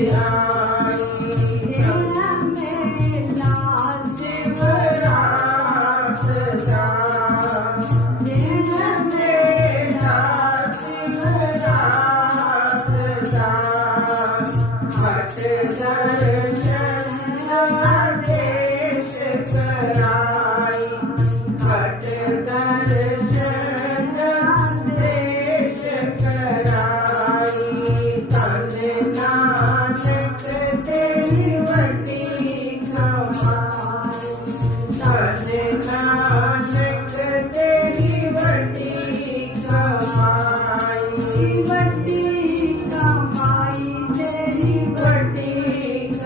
Yeah.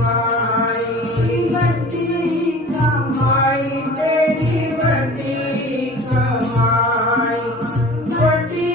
love.